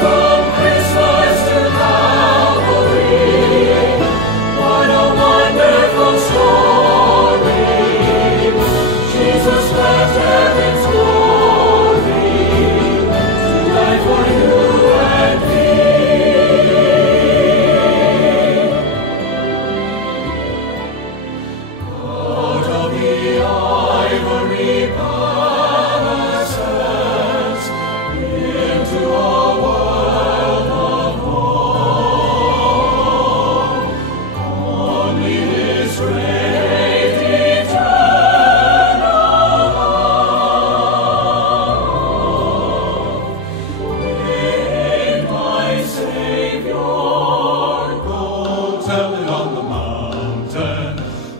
From Christmas to Calvary, what a wonderful story. Jesus left heaven's glory to die for you and me. Out of the ivory palaces into a world of home, only His great eternal love made my Savior go. Tell it on the mountain,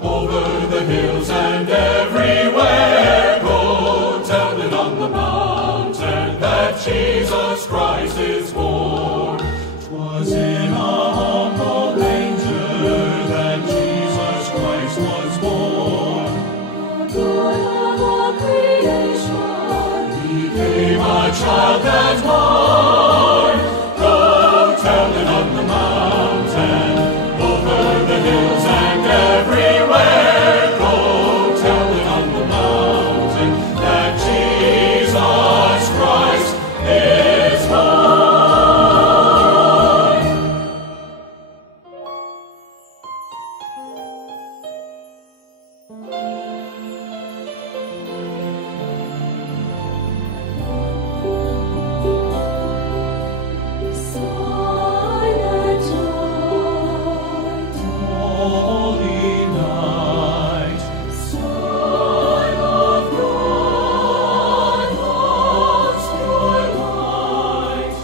over the hills and everywhere. Go tell it on the mountain that Jesus Christ is born. 'Twas in a humble manger that Jesus Christ was born. The Lord of all creation, He became a child that morn. Go tell it on the mountain, over the hills and everywhere. Go tell it on the mountain that Jesus Christ is born. Silent night, holy night, Son of God, love's pure light,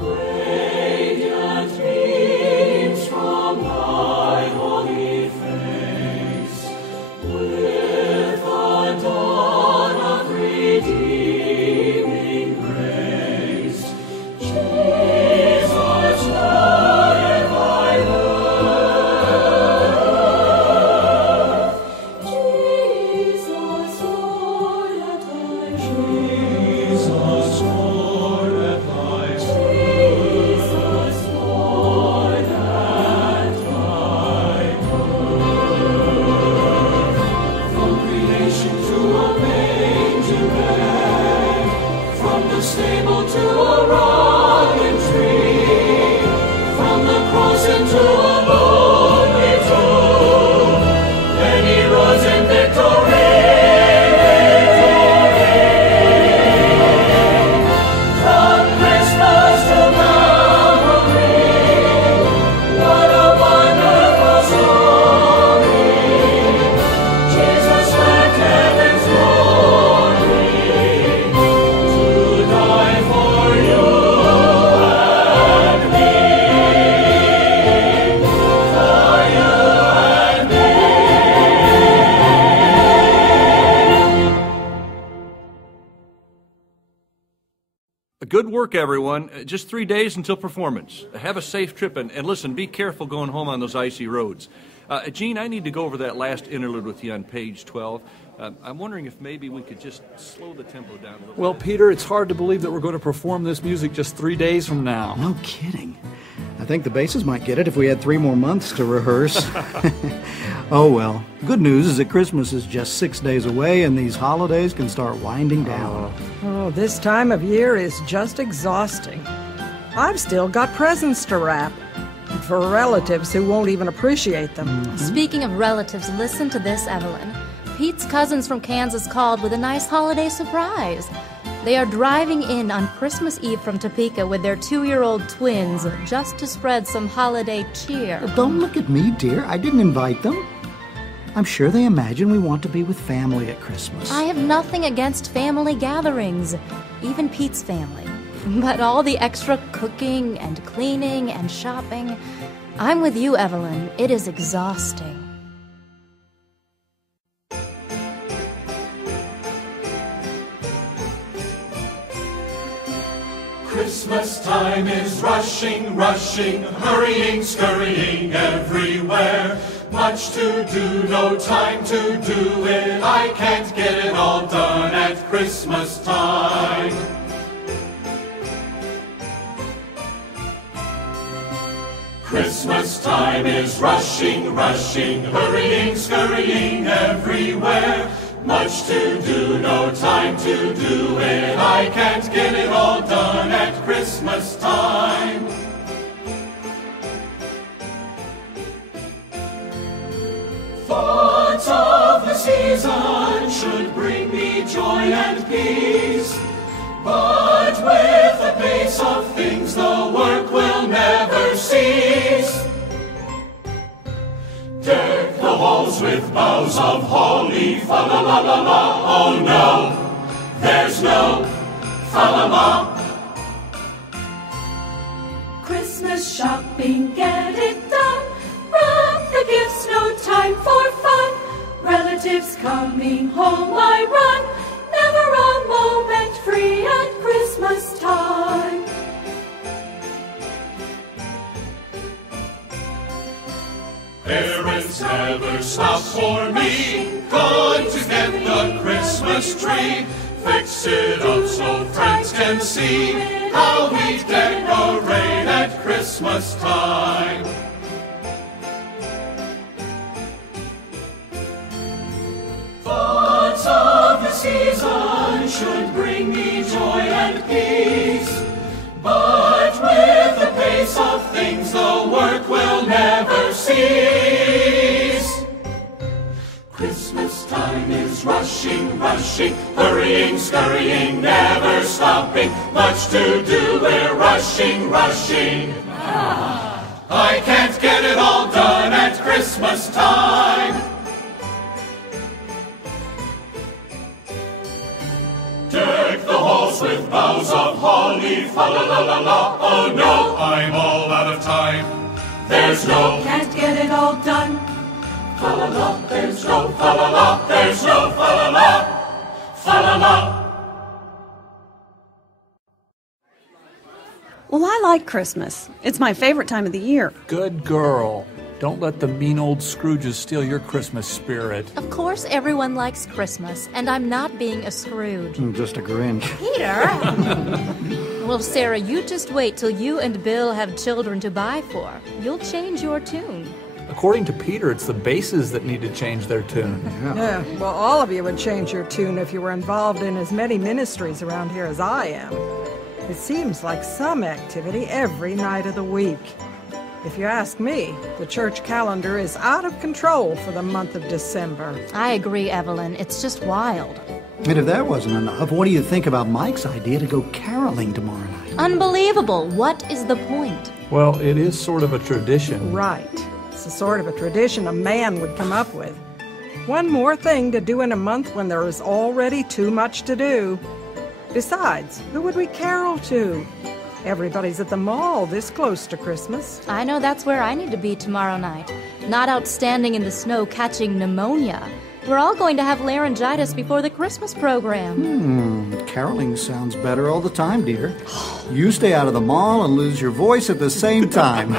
radiant beams from thy holy face, with the dawn of redeeming grace. Jesus, Lord, thy birth. Jesus, Lord, at thy Jesus, Lord, at thy Jesus, Lord, at thy birth. From creation to a manger bed, from the stable to a rocking tree, from the cross into a lonely tomb, then He rose in victory, From Christmas to Calvary, what a wonderful story. Jesus left heaven's glory to die for you and me. For you and me. Good work, everyone. Just 3 days until performance. Have a safe trip, and listen, be careful going home on those icy roads. Gene, I need to go over that last interlude with you on page 12. I'm wondering if maybe we could just slow the tempo down a little Well, bit. Peter, it's hard to believe that we're going to perform this music just 3 days from now. No kidding. I think the basses might get it if we had 3 more months to rehearse. Oh well. Good news is that Christmas is just 6 days away and these holidays can start winding down. Oh, this time of year is just exhausting. I've still got presents to wrap. For relatives who won't even appreciate them. Speaking of relatives, listen to this, Evelyn. Pete's cousins from Kansas called with a nice holiday surprise. They are driving in on Christmas Eve from Topeka with their 2-year-old twins just to spread some holiday cheer. Don't look at me, dear. I didn't invite them. I'm sure they imagine we want to be with family at Christmas. I have nothing against family gatherings, even Pete's family. But all the extra cooking and cleaning and shopping, I'm with you, Evelyn. It is exhausting. Christmas time is rushing, rushing, hurrying, scurrying everywhere. Much to do, no time to do it, I can't get it all done. at Christmas time. Christmas time is rushing, rushing, hurrying, scurrying everywhere. Much to do, no time to do it. I can't get it all done at Christmas time. Thoughts of the season should bring me joy and peace. But with the pace of things, the work will never cease. Deck the halls with boughs of holly, fa-la-la-la-la. Oh no, there's no fa-la-la. Christmas shopping, get it done. Wrap the gifts, no time for fun. Relatives coming home, I run. Never a moment free at Christmas time. Parents never stop for me. Gone to get the Christmas tree. Fix it up so friends can see how we decorate at Christmas time. Thoughts of the season should bring me joy and peace. But with the pace of things, the work will never cease. Christmas time is rushing, rushing, hurrying, scurrying, never stopping. Much to do, we're rushing, rushing. I can't get it all done at Christmas time. Deck the halls with boughs of holly, fa-la-la-la-la. Oh no, I'm all out of time. There's no Can't get it all done. fa-la-la, there's no fa-la-la, there's no fa-la-la, fa-la-la. Well, I like Christmas. It's my favorite time of the year. Good girl. Don't let the mean old Scrooges steal your Christmas spirit. Of course everyone likes Christmas, and I'm not being a Scrooge. Just a Grinch. Peter! Well, Sarah, you just wait till you and Bill have children to buy for. You'll change your tune. According to Peter, it's the basses that need to change their tune. Yeah, well, all of you would change your tune if you were involved in as many ministries around here as I am. It seems like some activity every night of the week. If you ask me, the church calendar is out of control for the month of December. I agree, Evelyn. It's just wild. And if that wasn't enough, what do you think about Mike's idea to go caroling tomorrow night? Unbelievable. What is the point? Well, it is sort of a tradition. Right. It's the sort of a tradition a man would come up with. One more thing to do in a month when there is already too much to do. Besides, who would we carol to? Everybody's at the mall this close to Christmas. I know that's where I need to be tomorrow night. Not out standing in the snow catching pneumonia. We're all going to have laryngitis before the Christmas program. Caroling sounds better all the time, dear. You stay out of the mall and lose your voice at the same time.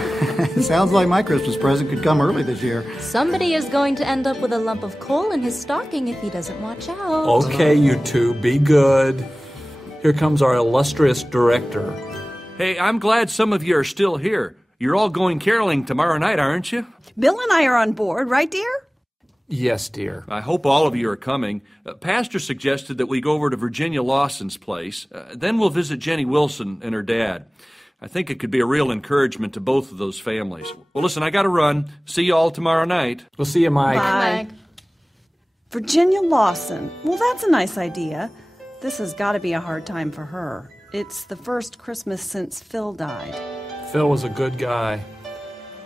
Sounds like my Christmas present could come early this year. Somebody is going to end up with a lump of coal in his stocking if he doesn't watch out. Okay, you two, be good. Here comes our illustrious director. Hey, I'm glad some of you are still here. You're all going caroling tomorrow night, aren't you? Bill and I are on board, right, dear? Yes, dear. I hope all of you are coming. Pastor suggested that we go over to Virginia Lawson's place. Then we'll visit Jenny Wilson and her dad. I think it could be a real encouragement to both of those families. Well, listen, I got to run. See you all tomorrow night. We'll see you, Mike. Bye. Virginia Lawson. Well, that's a nice idea. This has got to be a hard time for her. It's the first Christmas since Phil died. Phil was a good guy.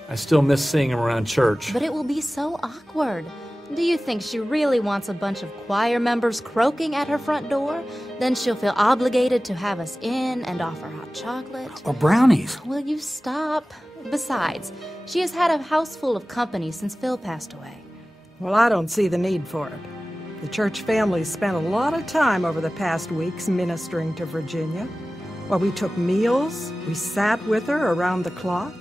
I still miss seeing him around church. But it will be so awkward. Do you think she really wants a bunch of choir members croaking at her front door? Then she'll feel obligated to have us in and offer hot chocolate. Or brownies. Will you stop? Besides, she has had a house full of company since Phil passed away. Well, I don't see the need for it. The church family spent a lot of time over the past weeks ministering to Virginia. While we took meals, we sat with her around the clock.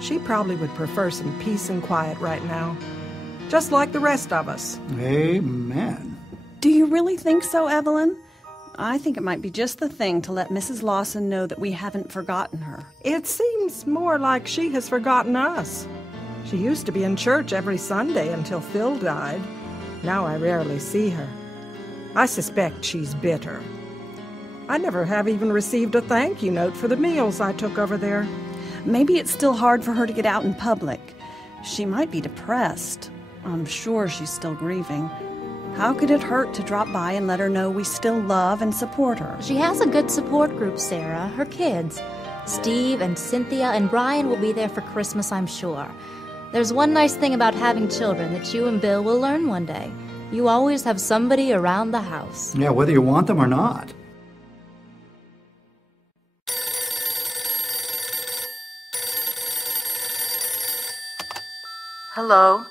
She probably would prefer some peace and quiet right now, just like the rest of us. Amen. Do you really think so, Evelyn? I think it might be just the thing to let Mrs. Lawson know that we haven't forgotten her. It seems more like she has forgotten us. She used to be in church every Sunday until Phil died. Now I rarely see her. I suspect she's bitter. I never have even received a thank you note for the meals I took over there. Maybe it's still hard for her to get out in public. She might be depressed. I'm sure she's still grieving. How could it hurt to drop by and let her know we still love and support her? She has a good support group, Sarah, her kids. Steve and Cynthia and Brian will be there for Christmas, I'm sure. There's one nice thing about having children that you and Bill will learn one day. You always have somebody around the house. Yeah, whether you want them or not. Hello,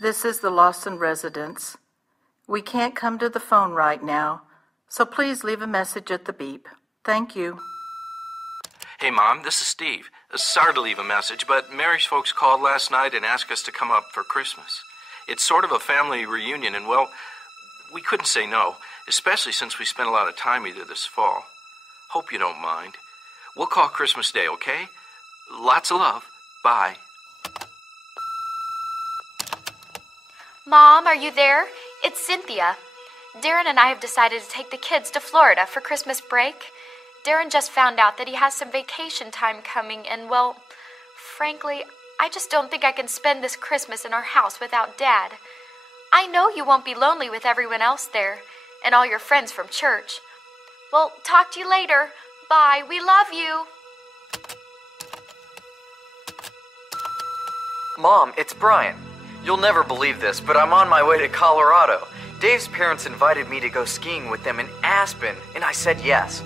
this is the Lawson residence. We can't come to the phone right now, so please leave a message at the beep. Thank you. Hey, Mom, this is Steve. Sorry to leave a message, but Mary's folks called last night and asked us to come up for Christmas. It's sort of a family reunion, and, well, we couldn't say no, especially since we spent a lot of time either this fall. Hope you don't mind. We'll call Christmas Day, okay? Lots of love. Bye. Mom, are you there? It's Cynthia. Darren and I have decided to take the kids to Florida for Christmas break. Darren just found out that he has some vacation time coming, and, well, frankly, I just don't think I can spend this Christmas in our house without Dad. I know you won't be lonely with everyone else there, and all your friends from church. Well, talk to you later. Bye. We love you. Mom, it's Brian. You'll never believe this, but I'm on my way to Colorado. Dave's parents invited me to go skiing with them in Aspen, and I said yes.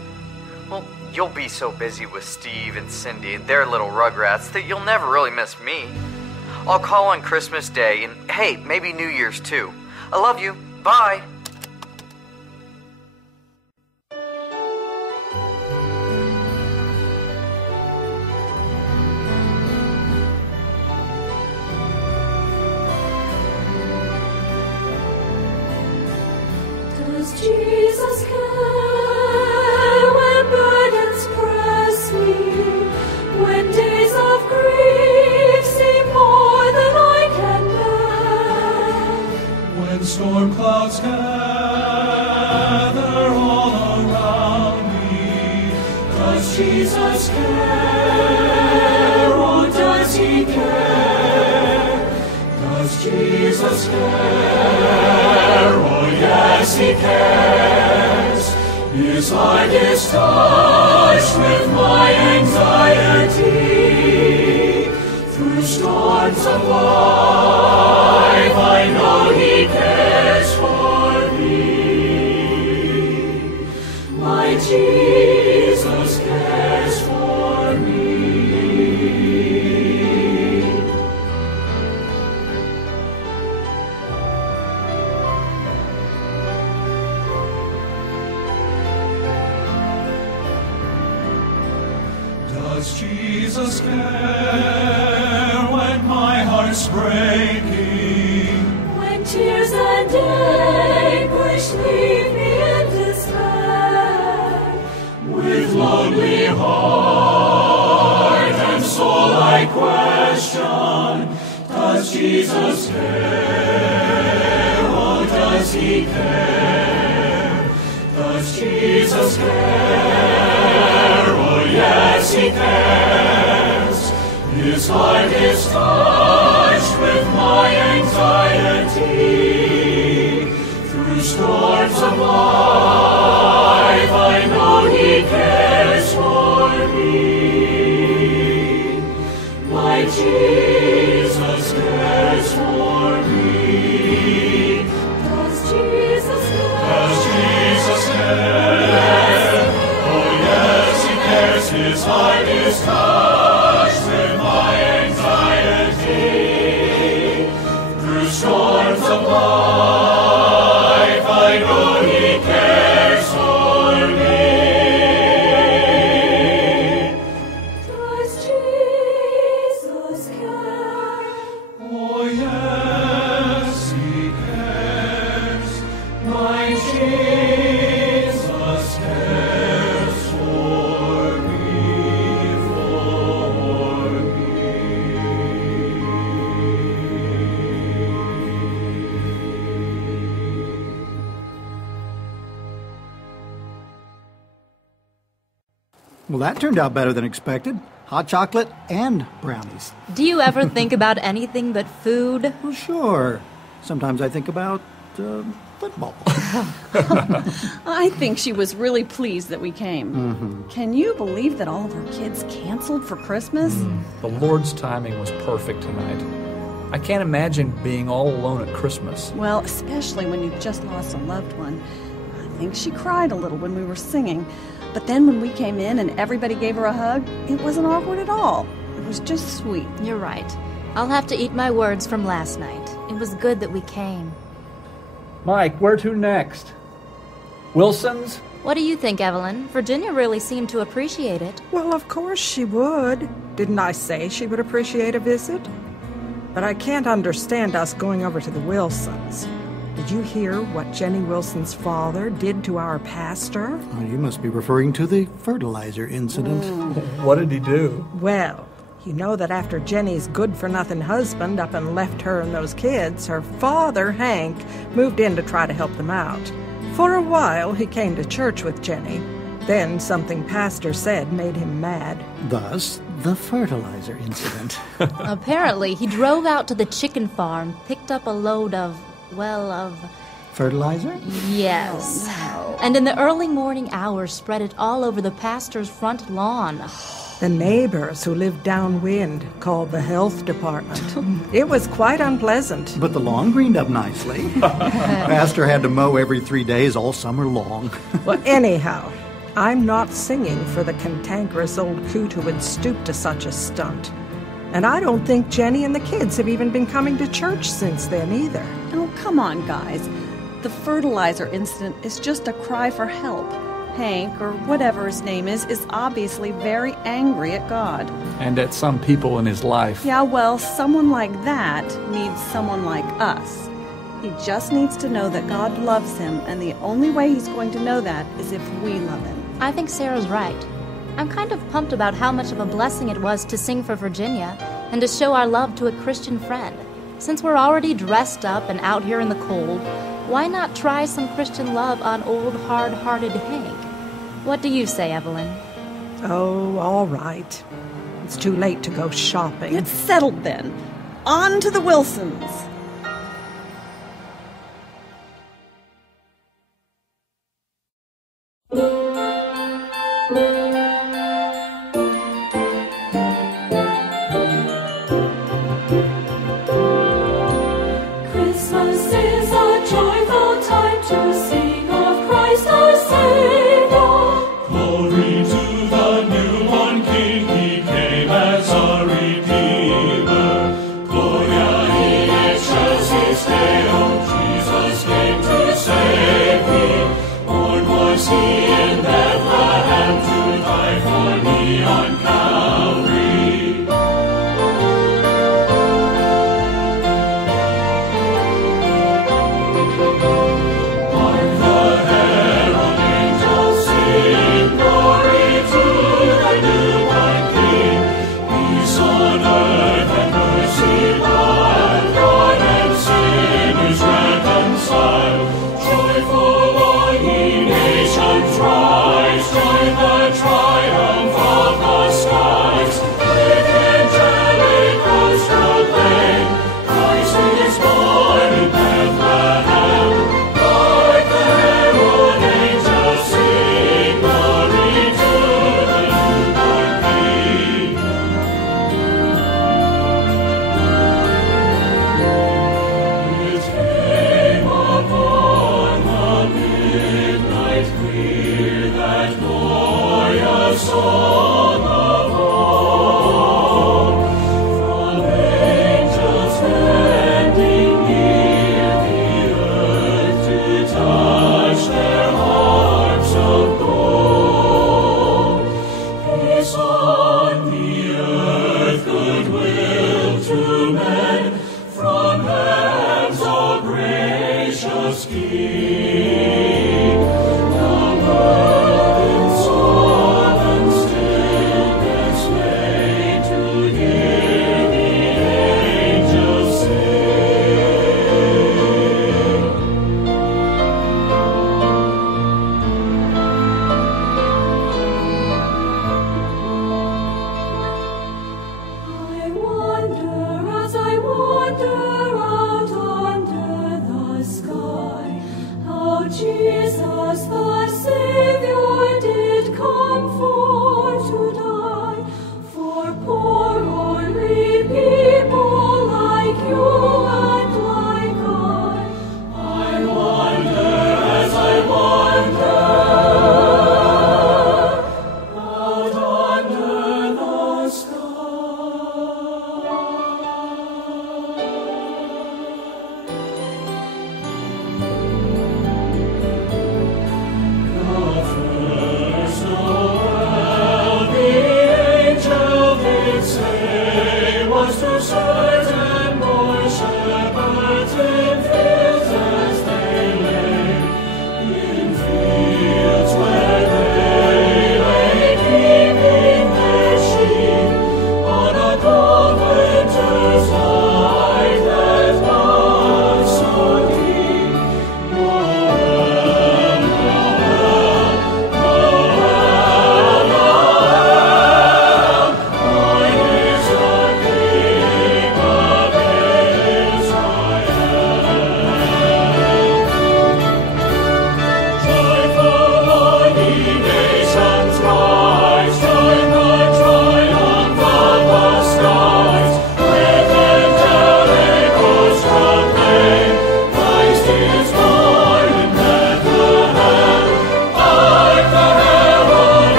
Well, you'll be so busy with Steve and Cindy and their little rugrats that you'll never really miss me. I'll call on Christmas Day, and hey, maybe New Year's too. I love you. Bye. Does Jesus care when burdens press me, when days of grief seem more than I can bear? When storm clouds gather all around me, does Jesus care? Oh, does he care? Does Jesus care? Oh, yes, he cares. His heart is touched with my anxiety. Through storms of life, I know he cares for me. My Jesus cares for me. Does Jesus care when my heart's breaking? When tears and anguish leave me in despair? With lonely heart and soul I question, does Jesus care? Oh, does he care? Does Jesus care? Oh, yes, he cares. His heart is touched with my anxiety. Through storms of life, I know he cares for me. My Jesus cares for me. Does Jesus care? Does Jesus care? Oh, yes, he cares. His heart is touched with my anxiety. Through storms of Jesus cares for me, for Well, that turned out better than expected. Hot chocolate and brownies. Do you ever think about anything but food? Well, sure. Sometimes I think about football. I think she was really pleased that we came. Can you believe that all of her kids canceled for Christmas? The Lord's timing was perfect tonight. I can't imagine being all alone at Christmas. Well, especially when you've just lost a loved one. I think she cried a little when we were singing. But then when we came in and everybody gave her a hug, it wasn't awkward at all. It was just sweet. You're right. I'll have to eat my words from last night. It was good that we came. Mike, where to next? Wilson's? What do you think, Evelyn? Virginia really seemed to appreciate it. Well, of course she would. Didn't I say she would appreciate a visit? But I can't understand us going over to the Wilsons. Did you hear what Jenny Wilson's father did to our pastor? Oh, you must be referring to the fertilizer incident. What did he do? Well, you know that after Jenny's good-for-nothing husband up and left her and those kids, her father, Hank, moved in to try to help them out. For a while, he came to church with Jenny. Then something Pastor said made him mad. Thus, the fertilizer incident. Apparently, he drove out to the chicken farm, picked up a load of Fertilizer? Yes. Oh, no. And in the early morning hours spread it all over the pastor's front lawn. The neighbors who lived downwind called the health department. It was quite unpleasant. But the lawn greened up nicely. Pastor had to mow every 3 days all summer long. Well, anyhow, I'm not singing for the cantankerous old coot who would stoop to such a stunt. And I don't think Jenny and the kids have even been coming to church since then either. Oh, come on, guys. The fertilizer incident is just a cry for help. Hank, or whatever his name is obviously very angry at God. And at some people in his life. Yeah, well, someone like that needs someone like us. He just needs to know that God loves him, and the only way he's going to know that is if we love him. I think Sarah's right. I'm kind of pumped about how much of a blessing it was to sing for Virginia and to show our love to a Christian friend. Since we're already dressed up and out here in the cold, why not try some Christian love on old hard-hearted Hank? What do you say, Evelyn? Oh, all right. It's too late to go shopping. It's settled then. On to the Wilsons. Christmas is a joyful time to sing of Christ our Savior. Glory to the newborn King, he came as our Redeemer. Gloria in excelsis Deo, Jesus came to save me. Born was he in Bethlehem to die for me on Calvary. Hark the herald angels sing, glory to the newborn King. Peace on earth and mercy mild, God and sinners reconciled. Joyful all ye nations rise, join the triumph of the skies. With angelic hosts proclaim, Christ is born in Bethlehem. Hark the herald angels sing, glory to the newborn King. It came upon the midnight clear, that glorious song of hope. From angels standing near the earth to touch their harps of gold. Peace on the earth, goodwill to men, from heaven's all gracious King.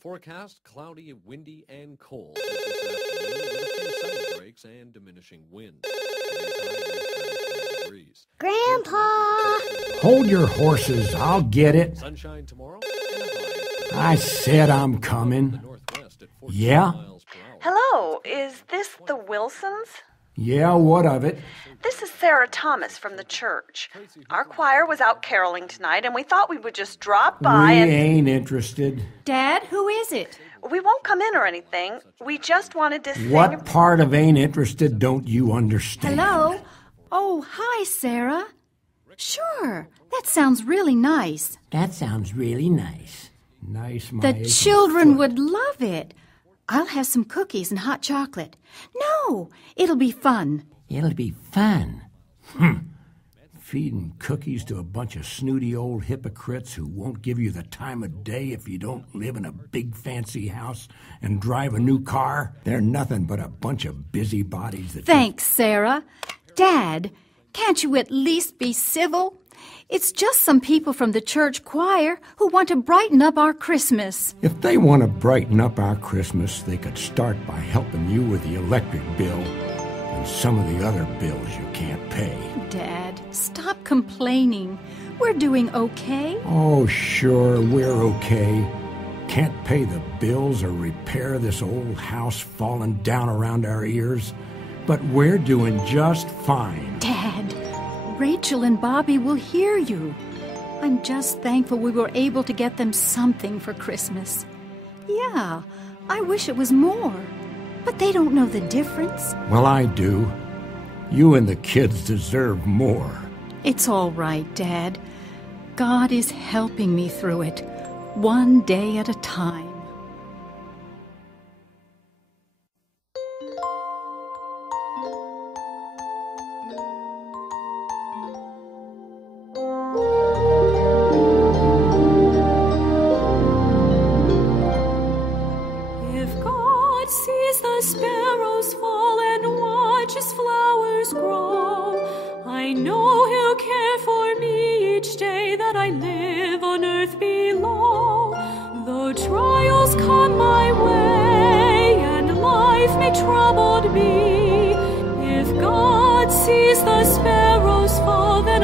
Forecast, cloudy, windy, and cold this afternoon with a few sunny breaks and diminishing winds. Grandpa! Hold your horses, I'll get it. Sunshine tomorrow. I said I'm coming. Yeah? Hello, is this the Wilsons? Yeah, what of it? This is Sarah Thomas from the church. Our choir was out caroling tonight, and we thought we would just drop by We ain't interested. Dad, who is it? We won't come in or anything. We just wanted to sing... What part of ain't interested don't you understand? Hello? Oh, hi, Sarah. Sure, that sounds really nice. That sounds really nice. Nice, my The children would love it. I'll have some cookies and hot chocolate. No, it'll be fun. It'll be fun. Feeding cookies to a bunch of snooty old hypocrites who won't give you the time of day if you don't live in a big fancy house and drive a new car. They're nothing but a bunch of busybodies that... Thanks, Sarah. Dad, can't you at least be civil? It's just some people from the church choir who want to brighten up our Christmas. If they want to brighten up our Christmas, they could start by helping you with the electric bill and some of the other bills you can't pay. Dad, stop complaining. We're doing okay. Oh, sure, we're okay. Can't pay the bills or repair this old house falling down around our ears, but we're doing just fine. Dad, Rachel and Bobby will hear you. I'm just thankful we were able to get them something for Christmas. Yeah, I wish it was more, but they don't know the difference. Well, I do. You and the kids deserve more. It's all right, Dad. God is helping me through it, one day at a time. Troubled be. If God sees the sparrows fall, then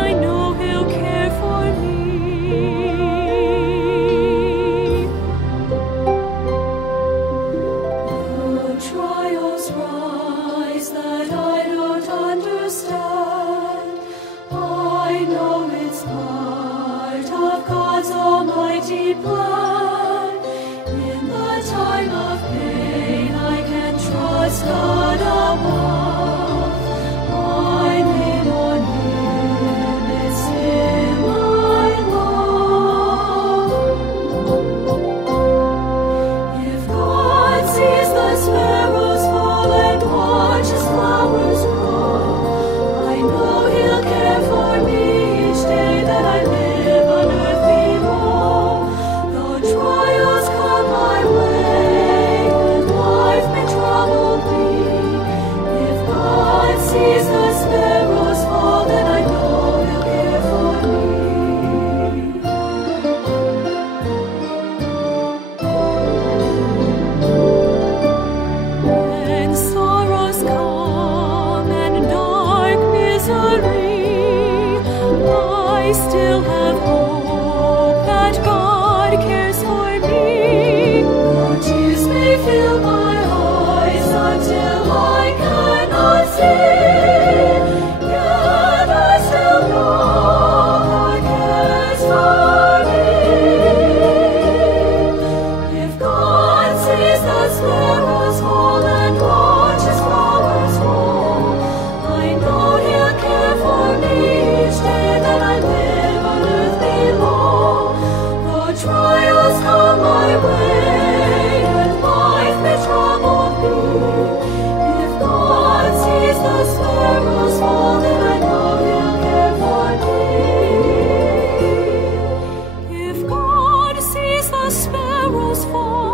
Christmas fall.